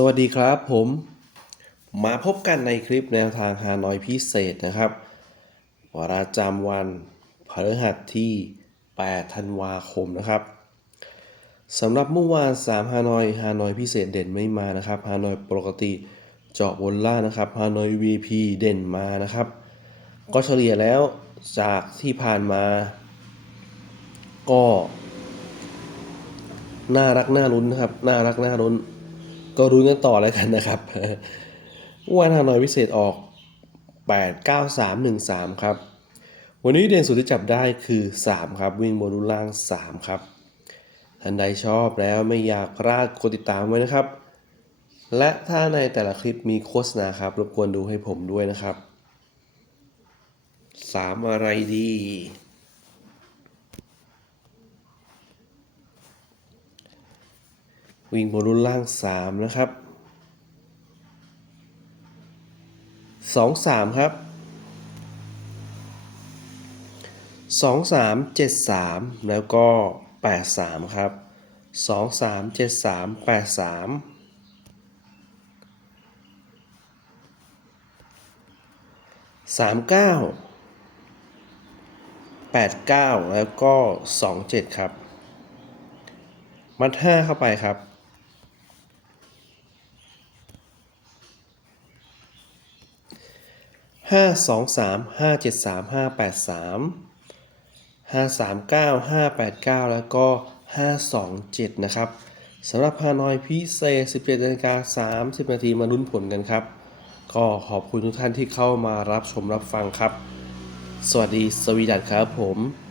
สวัสดีครับผม มาพบกันในคลิปแนวทางฮานอยพิเศษนะครับประจำวันพฤหัสที่ 8 ธันวาคมนะครับสำหรับเมื่อวาน 3 ฮานอยฮานอยพิเศษเด่นไม่มานะครับฮานอยปกติเจาะบนล่างนะครับฮานอย VP เด่นมานะครับ ก็เฉลี่ยแล้วจากที่ผ่านมา ก็ น่ารักน่ารุ้นนะครับ น่ารักน่ารุ้น ก็รุ้กันต่อเลยกันนะครับวันฮานอยพิเศษออก 89313 ครับ วันนี้เด่นสุดที่จับได้คือ 3 ครับ วิ่งบนรุนล่าง 3 ครับท่านใดชอบแล้วไม่อยากพลาดกดติดตามไว้นะครับ และถ้าในแต่ละคลิปมีโฆษณาครับ รบกวนดูให้ผมด้วยนะครับ 3 อะไรดี วิ่งบนรุ่นล่าง 3 นะครับ 2 3 ครับ 2 3 7 3 แล้วก็ 8 3 ครับ 2 3 7 3 8 3สามเก้าแปดเก้าแล้วก็สองเจ็ดครับ มัดห้าเข้าไปครับ ห้าสองสามห้าเจ็ดสามห้าแปดสามห้าสามเก้าห้าแปดเก้าแล้วก็ห้าสองเจ็ดนะครับสำหรับฮานอยพิเศษสิบเจ็ดนาฬิกาสามสิบนาทีมาลุ้นผลกันครับ ก็ขอบคุณทุกท่านที่เข้ามารับชมรับฟังครับ สวัสดีสวีดัตครับผม